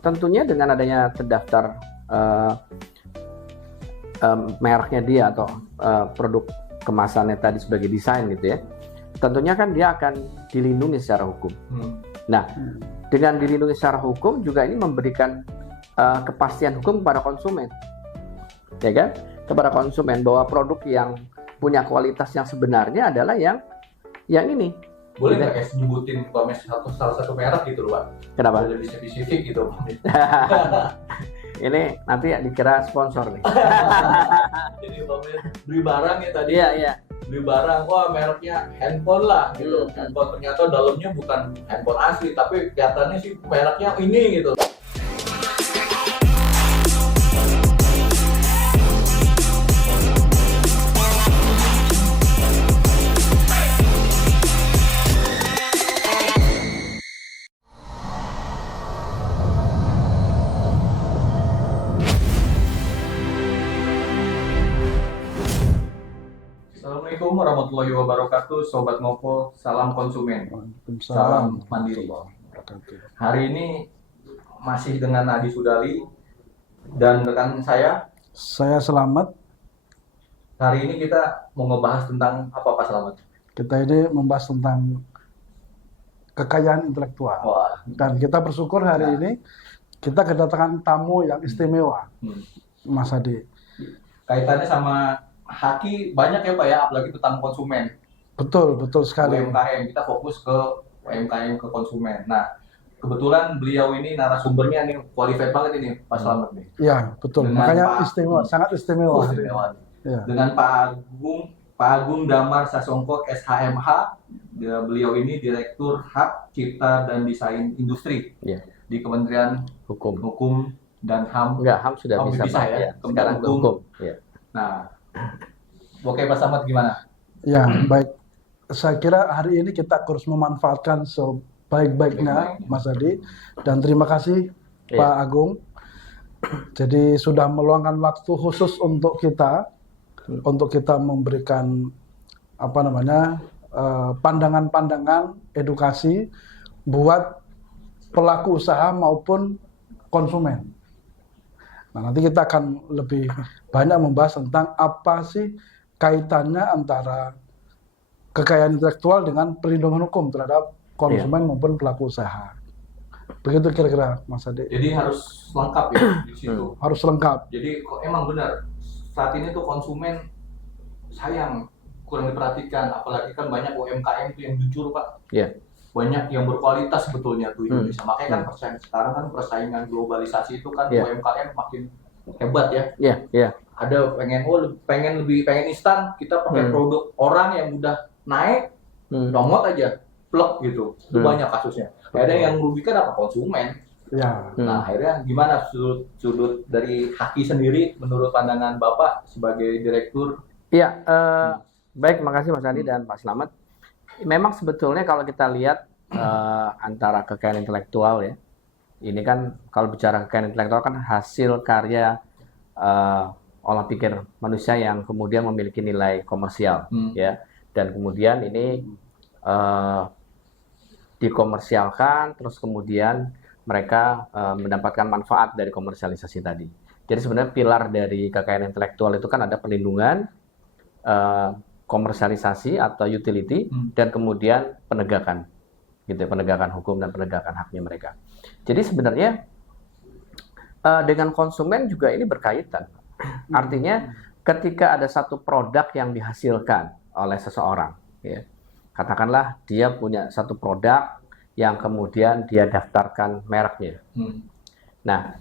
Tentunya dengan adanya terdaftar eh, mereknya dia atau produk kemasannya tadi sebagai desain gitu ya, tentunya kan dia akan dilindungi secara hukum. Nah, dengan dilindungi secara hukum juga ini memberikan kepastian hukum kepada konsumen, ya kan? Kepada konsumen bahwa produk yang punya kualitas yang sebenarnya adalah yang ini. Boleh nggak kayak nyebutin salah satu merek gitu loh Pak? Kenapa? Lebih spesifik gitu. Ini nanti dikira sponsor nih. Jadi beli barang ya tadi. Iya. Beli barang, wah mereknya handphone lah gitu. Handphone ternyata dalamnya bukan handphone asli, tapi kelihatannya sih mereknya ini gitu. Assalamualaikum warahmatullahi wabarakatuh, Sobat Ngopo, salam konsumen, salam mandiri. Hari ini masih dengan Adi Sudali dan rekan saya. Saya Selamat. Hari ini kita mau ngebahas tentang apa Pak Selamat? Kita ini membahas tentang kekayaan intelektual. Wah. Dan kita bersyukur hari ini kita kedatangan tamu yang istimewa, Mas Adi. Kaitannya sama Haki banyak ya Pak ya, apalagi tentang konsumen. Betul sekali. UMKM, kita fokus ke UMKM, ke konsumen. Nah, kebetulan beliau ini narasumbernya nih qualified banget ini Pak Selamat nih. Ya, betul. Dengan Makanya Pak- istimewa, sangat istimewa. Istimewa. Ya. Dengan Pak Agung Damar Sasongko SHMH. Beliau ini Direktur Hak Cipta dan Desain Industri di Kementerian Hukum dan HAM. Enggak, HAM sudah Oh, bisa bisa Pak. ya? Ya, Kementerian sekarang Hukum. hukum. Ya. Nah, oke Pak Selamat gimana? Ya, baik. Saya kira hari ini kita harus memanfaatkan sebaik-baiknya, Mas Adi. Dan terima kasih Iya. Pak Agung. Jadi sudah meluangkan waktu khusus untuk kita memberikan pandangan-pandangan edukasi buat pelaku usaha maupun konsumen. Nah, nanti kita akan lebih banyak membahas tentang apa sih kaitannya antara kekayaan intelektual dengan perlindungan hukum terhadap konsumen maupun pelaku usaha. Begitu kira-kira, Mas Ade. Jadi harus lengkap ya di situ. Harus lengkap. Jadi emang benar saat ini tuh konsumen sayang kurang diperhatikan, apalagi kan banyak UMKM tuh yang jujur Pak. Iya. Banyak yang berkualitas sebetulnya tuh Indonesia. Makanya kan sekarang kan persaingan globalisasi itu kan UMKM makin hebat ya. Iya. Ada pengen instan, kita pakai produk orang yang udah naik, domot aja, plek gitu. Itu banyak kasusnya. Ada yang merugikan apa konsumen. Ya. Nah, akhirnya gimana sudut dari Haki sendiri menurut pandangan Bapak sebagai direktur? Iya, baik, makasih Mas Andi dan Pak Selamat. Memang sebetulnya kalau kita lihat antara kekayaan intelektual ya, ini kan kalau bicara kekayaan intelektual kan hasil karya olah pikir manusia yang kemudian memiliki nilai komersial ya, dan kemudian ini dikomersialkan, terus kemudian mereka mendapatkan manfaat dari komersialisasi tadi. Jadi sebenarnya pilar dari kekayaan intelektual itu kan ada perlindungan, komersialisasi atau utility, dan kemudian penegakan, gitu ya, penegakan hukum dan penegakan haknya mereka. Jadi sebenarnya dengan konsumen juga ini berkaitan. Artinya ketika ada satu produk yang dihasilkan oleh seseorang, ya, katakanlah dia punya satu produk yang kemudian dia daftarkan mereknya. Nah,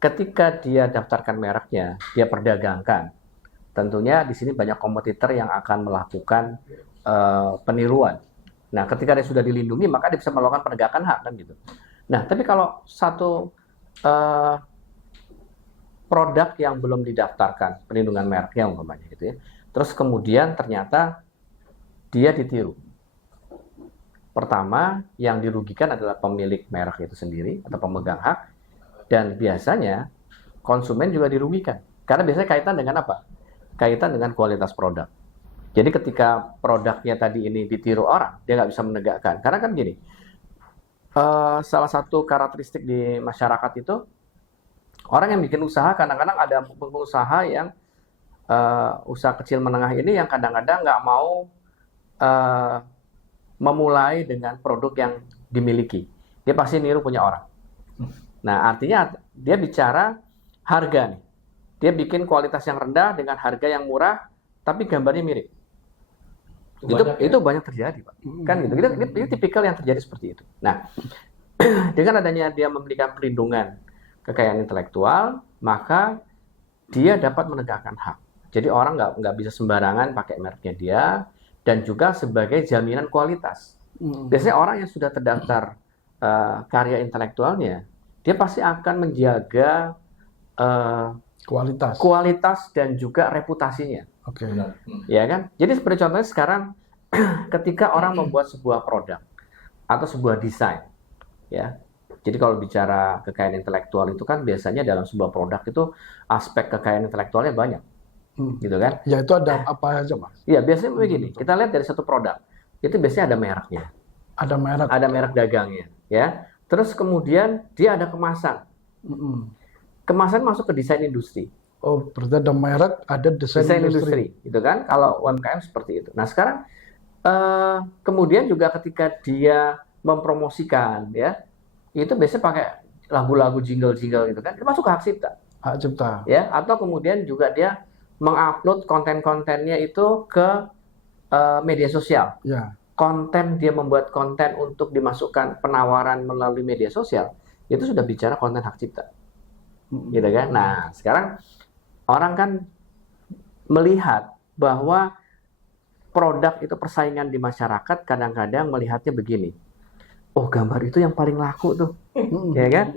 ketika dia daftarkan mereknya, dia perdagangkan, tentunya di sini banyak kompetitor yang akan melakukan peniruan. Nah, ketika dia sudah dilindungi, maka dia bisa melakukan penegakan hak kan gitu. Nah, tapi kalau satu produk yang belum didaftarkan perlindungan mereknya umpamanya gitu ya, terus kemudian ternyata dia ditiru. Pertama, yang dirugikan adalah pemilik merek itu sendiri atau pemegang hak, dan biasanya konsumen juga dirugikan. Karena biasanya kaitan dengan apa? Kaitan dengan kualitas produk. Jadi ketika produknya tadi ini ditiru orang, dia nggak bisa menegakkan. Karena kan gini, salah satu karakteristik di masyarakat itu orang yang bikin usaha kadang-kadang ada pengusaha yang usaha kecil menengah ini yang kadang-kadang nggak mau memulai dengan produk yang dimiliki. Dia pasti niru punya orang. Nah, artinya dia bicara harga nih. Dia bikin kualitas yang rendah dengan harga yang murah, tapi gambarnya mirip. Itu banyak terjadi, Pak. Kan gitu. Ini tipikal yang terjadi seperti itu. Nah, dengan adanya dia memberikan perlindungan kekayaan intelektual, maka dia dapat menegakkan hak. Jadi orang nggak bisa sembarangan pakai mereknya dia, dan juga sebagai jaminan kualitas. Biasanya orang yang sudah terdaftar karya intelektualnya, dia pasti akan menjaga kualitas dan juga reputasinya. Oke. Ya kan? Jadi seperti contohnya sekarang ketika orang membuat sebuah produk atau sebuah desain, ya. Jadi kalau bicara kekayaan intelektual itu kan biasanya dalam sebuah produk itu aspek kekayaan intelektualnya banyak, gitu kan? Ya itu ada apa aja, Mas? Iya, biasanya begini. Kita lihat dari satu produk, itu biasanya ada mereknya, ada merek dagangnya, ya. Terus kemudian dia ada kemasan, kemasan masuk ke desain industri. Oh, berarti ada merek, ada desain industri, gitu kan? Kalau UMKM seperti itu. Nah sekarang kemudian juga ketika dia mempromosikan, ya, itu biasanya pakai lagu-lagu jingle-jingle gitu kan, itu masuk ke hak cipta. Hak cipta. Ya, atau kemudian juga dia mengupload konten-kontennya itu ke media sosial. Ya. Konten dia membuat konten untuk dimasukkan penawaran melalui media sosial, itu sudah bicara konten hak cipta. Gitu kan? Nah, sekarang orang kan melihat bahwa produk itu persaingan di masyarakat kadang-kadang melihatnya begini. Oh, gambar itu yang paling laku tuh. Ya kan?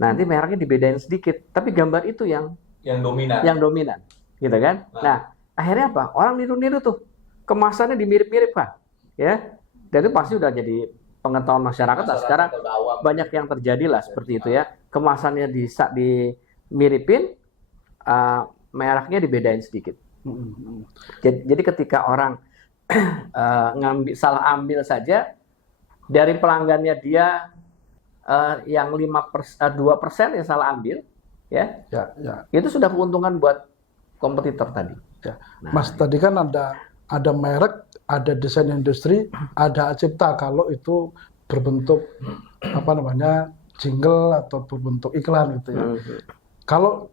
Nanti mereknya dibedain sedikit, tapi gambar itu yang dominan. Gitu kan? Nah, akhirnya apa? Orang niru-niru tuh. Kemasannya dimirip-mirip kan? Ya. Dan itu pasti udah jadi pengetahuan masyarakat lah. Sekarang banyak yang terjadi lah seperti itu ya. Kemasannya dimiripin, mereknya dibedain sedikit. Jadi ketika orang salah ambil saja dari pelanggannya dia yang 2% yang salah ambil, ya. Itu sudah keuntungan buat kompetitor tadi. Ya. Mas, tadi kan ada merek, ada desain industri, ada hak cipta kalau itu berbentuk jingle atau berbentuk iklan gitu ya. Kalau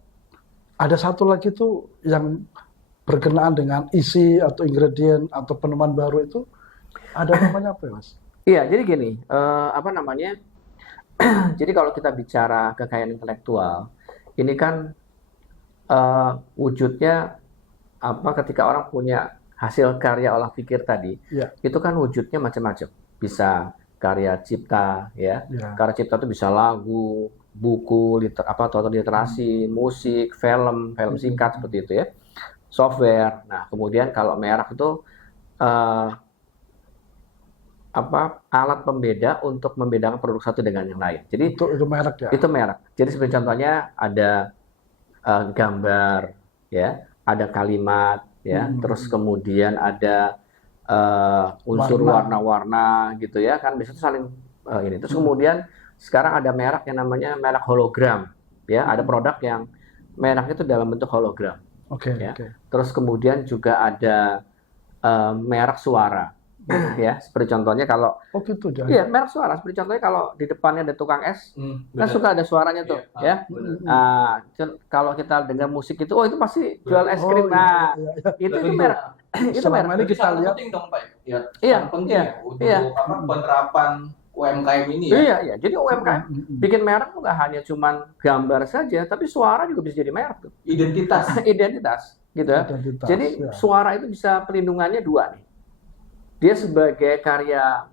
ada satu lagi tuh yang berkenaan dengan isi atau ingredient atau penemuan baru itu ada namanya apa ya, Mas? Iya, jadi gini, jadi kalau kita bicara kekayaan intelektual, ini kan wujudnya ketika orang punya hasil karya olah pikir tadi, itu kan wujudnya macam-macam. Bisa karya cipta, ya. Karya cipta itu bisa lagu, buku, atau literasi, musik, film singkat seperti itu ya. Software. Nah, kemudian kalau merek itu alat pembeda untuk membedakan produk satu dengan yang lain. Jadi itu merek ya. Itu merek. Jadi seperti contohnya ada gambar, ya, ada kalimat, ya, terus kemudian ada unsur warna-warna gitu ya, kan biasanya saling ini. Terus kemudian sekarang ada merek yang namanya merek hologram, ya, ada produk yang merek itu dalam bentuk hologram. Ya. Terus kemudian juga ada merek suara. Ya, seperti contohnya kalau iya, merek suara, seperti contohnya kalau di depannya ada tukang es, kan suka ada suaranya tuh, ya. Kalau kita dengar musik itu, oh itu pasti jual es krim. Nah, itu merek. Itu merek. Ini kita lihat. Penting dong, Pak. Ya, penting ya untuk penerapan UMKM ini ya. Iya. Jadi UMKM bikin merek nggak hanya cuman gambar saja, tapi suara juga bisa jadi merek tuh. Identitas, gitu ya. Jadi suara itu bisa pelindungannya dua nih. Dia sebagai karya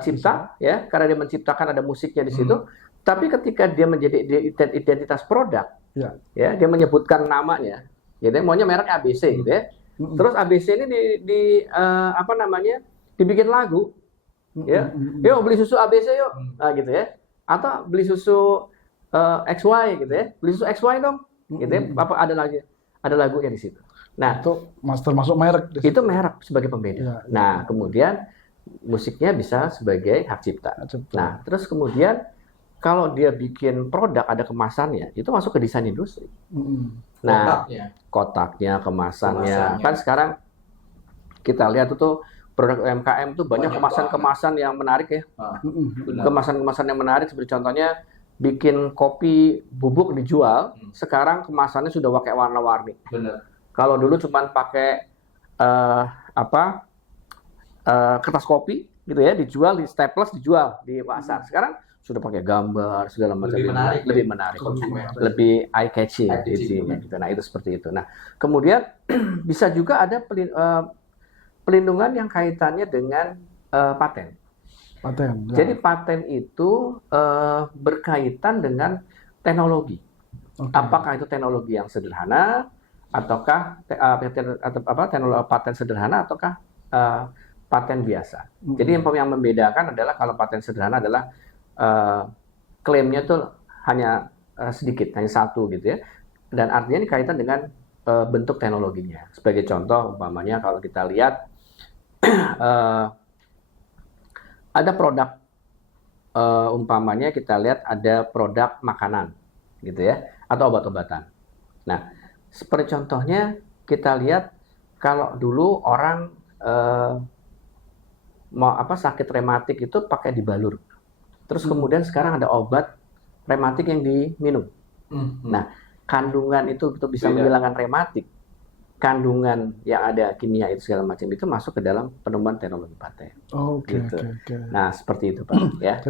cipta, ya, karena dia menciptakan ada musiknya di situ. Tapi ketika dia menjadi identitas produk, ya, dia menyebutkan namanya, gitu, maunya merek ABC, gitu ya. Terus ABC ini dibikin lagu, ya, yuk beli susu ABC yuk, gitu ya. Atau beli susu XY, gitu ya, beli susu XY dong, gitu ya. Ada lagunya di situ. Nah, itu termasuk merek. Itu merek sebagai pembeda. Nah, kemudian musiknya bisa sebagai hak cipta. Cipta. Nah, terus kemudian kalau dia bikin produk ada kemasannya, itu masuk ke desain industri. Nah, kotaknya, kemasannya. Kan sekarang kita lihat itu produk UMKM itu banyak kemasan-kemasan yang menarik ya. Kemasan-kemasan yang menarik seperti contohnya bikin kopi bubuk dijual, sekarang kemasannya sudah pakai warna-warni. Benar. Kalau dulu cuma pakai kertas kopi gitu ya, dijual di staples, dijual di pasar. Sekarang sudah pakai gambar segala macam, lebih menarik, lebih eye catching gitu. Nah, itu seperti itu. Nah, kemudian bisa juga ada pelindungan yang kaitannya dengan paten. Paten. Jadi paten itu berkaitan dengan teknologi. Apakah itu teknologi yang sederhana, ataukah paten sederhana, ataukah paten biasa. Jadi yang membedakan adalah kalau paten sederhana adalah klaimnya tuh hanya sedikit, hanya satu gitu ya. Dan artinya ini kaitan dengan bentuk teknologinya. Sebagai contoh, umpamanya kalau kita lihat ada produk, umpamanya kita lihat ada produk makanan gitu ya, atau obat-obatan. Nah, seperti contohnya kita lihat kalau dulu orang sakit rematik itu pakai dibalur. Terus kemudian sekarang ada obat rematik yang diminum. Nah, kandungan itu bisa menghilangkan rematik. Kandungan yang ada kimia itu segala macam itu masuk ke dalam penemuan teknologi paten. Gitu. Nah, seperti itu Pak ya.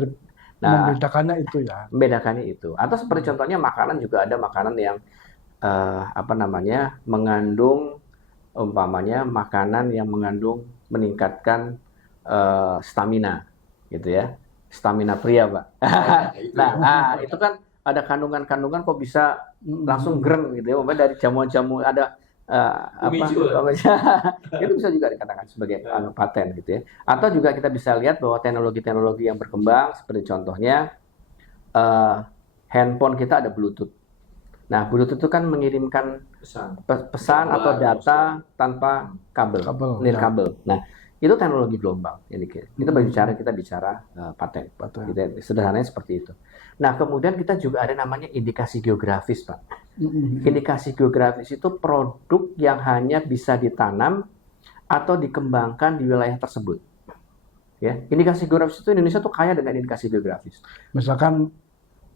Nah, membedakannya itu ya. Membedakannya itu. Atau seperti contohnya makanan juga ada makanan yang mengandung umpamanya makanan yang mengandung meningkatkan stamina gitu ya. Stamina pria, Pak. Nah, itu kan ada kandungan-kandungan kok bisa langsung greng gitu ya. Umpamanya dari jamu-jamu ada itu bisa juga dikatakan sebagai paten gitu ya. Atau juga kita bisa lihat bahwa teknologi-teknologi yang berkembang seperti contohnya handphone kita ada Bluetooth. Nah, Bluetooth itu kan mengirimkan pesan atau data tanpa kabel. Nah, itu teknologi gelombang yang kita bicara paten. Gitu, sederhananya seperti itu. Nah, kemudian kita juga ada namanya indikasi geografis, Pak. Indikasi geografis itu produk yang hanya bisa ditanam atau dikembangkan di wilayah tersebut. Ya, indikasi geografis itu Indonesia tuh kaya dengan indikasi geografis. Misalkan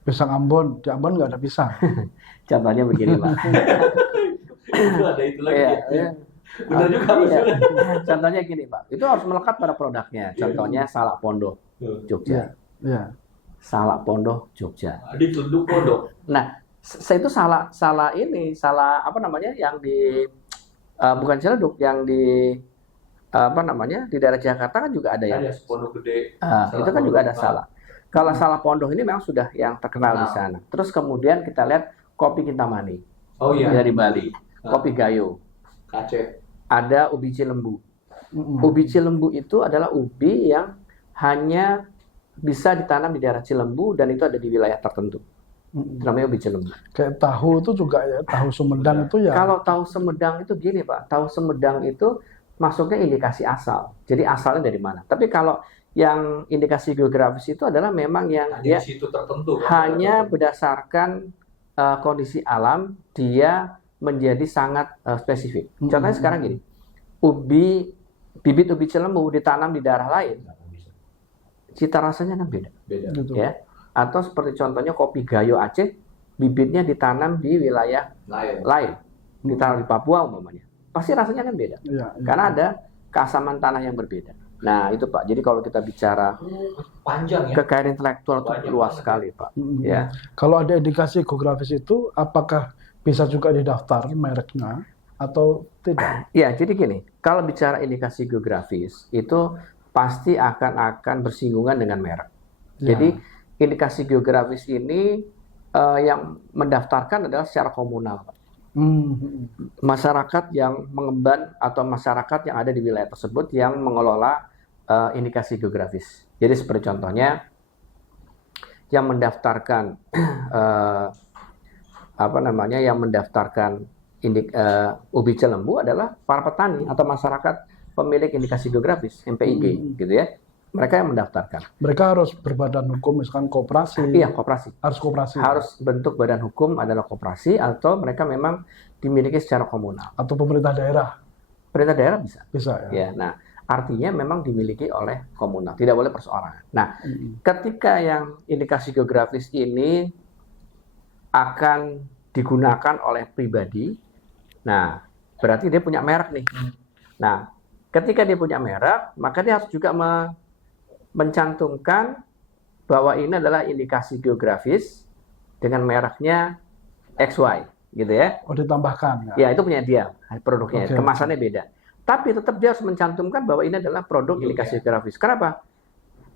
pisang Ambon, di Ambon nggak ada pisang. Contohnya begini, Pak. Itu ada itu lagi. Ya. Benar juga. Contohnya gini, Pak. Itu harus melekat pada produknya. Contohnya Salak Pondok, Jogja. Salak Pondok, Jogja. Di Tunduk Pondok. Nah, saya itu salah yang di bukan Ciledug, yang di di daerah Jakarta kan juga ada ya. Pondok Gede. Itu kan juga ada Salak. Kalau Salak Pondok ini memang sudah yang terkenal di sana. Terus kemudian kita lihat kopi Kintamani. Dari Bali. Kopi Gayo. Aceh. Ada ubi Cilembu. Ubi Cilembu itu adalah ubi yang hanya bisa ditanam di daerah Cilembu dan itu ada di wilayah tertentu. Namanya ubi Cilembu. Kayak tahu itu juga ya, tahu Sumedang itu ya. Kalau tahu Sumedang itu gini, Pak. Tahu Sumedang itu masuknya indikasi asal. Jadi asalnya dari mana? Tapi kalau yang indikasi geografis itu adalah memang yang dia situ tertentu, hanya berdasarkan kondisi alam, dia menjadi sangat spesifik. Contohnya sekarang gini, bibit ubi Cilembu ditanam di daerah lain, cita rasanya kan beda. Gitu. Ya. Atau seperti contohnya kopi Gayo Aceh, bibitnya ditanam di wilayah lain, ditanam di Papua umpamanya, pasti rasanya kan beda. Karena ada keasaman tanah yang berbeda. Nah, itu Pak. Jadi kalau kita bicara panjang ya. Kekayaan intelektual itu luas sekali, Pak. Ya. Kalau ada indikasi geografis itu, apakah bisa juga didaftar mereknya atau tidak? Ya, jadi gini, kalau bicara indikasi geografis itu pasti akan bersinggungan dengan merek. Jadi indikasi geografis ini yang mendaftarkan adalah secara komunal, Pak. Masyarakat yang mengemban atau masyarakat yang ada di wilayah tersebut yang mengelola indikasi geografis. Jadi seperti contohnya yang mendaftarkan yang mendaftarkan ubi Cilembu adalah para petani atau masyarakat pemilik indikasi geografis MPIG gitu ya. Mereka yang mendaftarkan. Mereka harus berbadan hukum, misalkan koperasi. Iya, koperasi. Harus koperasi. Harus bentuk badan hukum adalah koperasi atau mereka memang dimiliki secara komunal. Atau pemerintah daerah. Pemerintah daerah bisa. Bisa ya. Ya, nah artinya memang dimiliki oleh komunal, tidak boleh perseorangan. Nah, ketika yang indikasi geografis ini akan digunakan oleh pribadi, nah berarti dia punya merek nih. Nah, ketika dia punya merek, maka dia harus juga mencantumkan bahwa ini adalah indikasi geografis dengan mereknya XY, gitu ya. Oh, ditambahkan. Ya, itu punya dia produknya, Oke. kemasannya beda. Tapi tetap dia harus mencantumkan bahwa ini adalah produk indikasi geografis. Kenapa?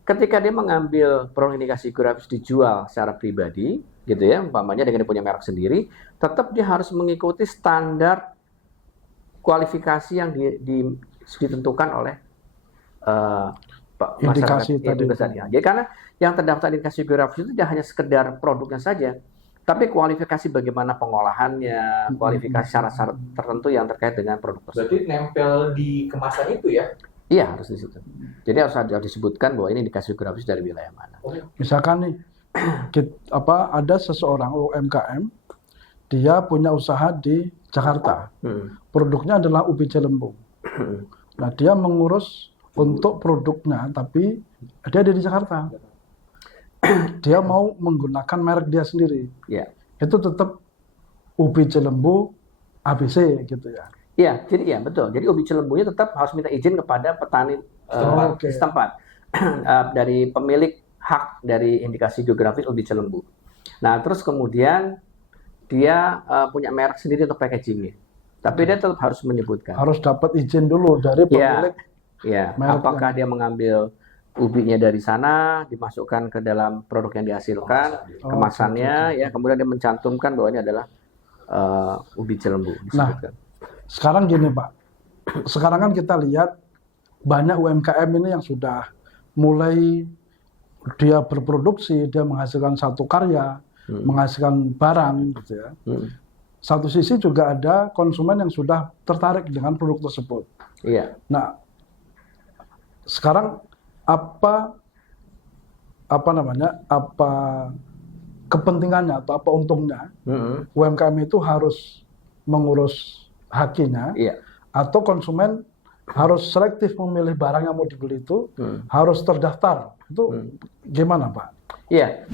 Ketika dia mengambil produk indikasi geografis dijual secara pribadi, gitu ya, umpamanya dengan dia punya merek sendiri, tetap dia harus mengikuti standar kualifikasi yang ditentukan oleh Indikasi masyarakat tadi. ya. Jadi karena yang terdaftar indikasi geografis itu tidak hanya sekedar produknya saja, tapi kualifikasi bagaimana pengolahannya, kualifikasi syarat-syarat tertentu yang terkait dengan produk tersebut. Berarti nempel di kemasan itu ya? Iya, harus di situ. Jadi harus disebutkan bahwa ini indikasi geografis dari wilayah mana. Misalkan nih, ada seseorang UMKM, dia punya usaha di Jakarta. Produknya adalah ubi Cilembung. Nah, dia mengurus untuk produknya, tapi dia ada di Jakarta. Dia mau menggunakan merek dia sendiri. Ya. Itu tetap ubi Cilembu ABC gitu ya. Iya, jadi ya betul. Jadi ubi Cilembunya tetap harus minta izin kepada petani setempat dari pemilik hak dari indikasi geografis ubi Cilembu. Nah, terus kemudian dia punya merek sendiri untuk packagingnya. Tapi dia tetap harus menyebutkan. Harus dapat izin dulu dari pemilik. Ya, apakah dia mengambil ubinya dari sana, dimasukkan ke dalam produk yang dihasilkan, kemasannya, ya, kemudian dia mencantumkan bahwa ini adalah ubi Cilembu. Disebutkan. Nah, sekarang gini Pak, sekarang kan kita lihat banyak UMKM ini yang sudah mulai dia berproduksi, dia menghasilkan satu karya, menghasilkan barang, gitu ya. Satu sisi juga ada konsumen yang sudah tertarik dengan produk tersebut. Iya. Nah, sekarang apa kepentingannya atau apa untungnya UMKM itu harus mengurus hakinya, atau konsumen harus selektif memilih barang yang mau dibeli itu harus terdaftar, itu gimana Pak? Iya.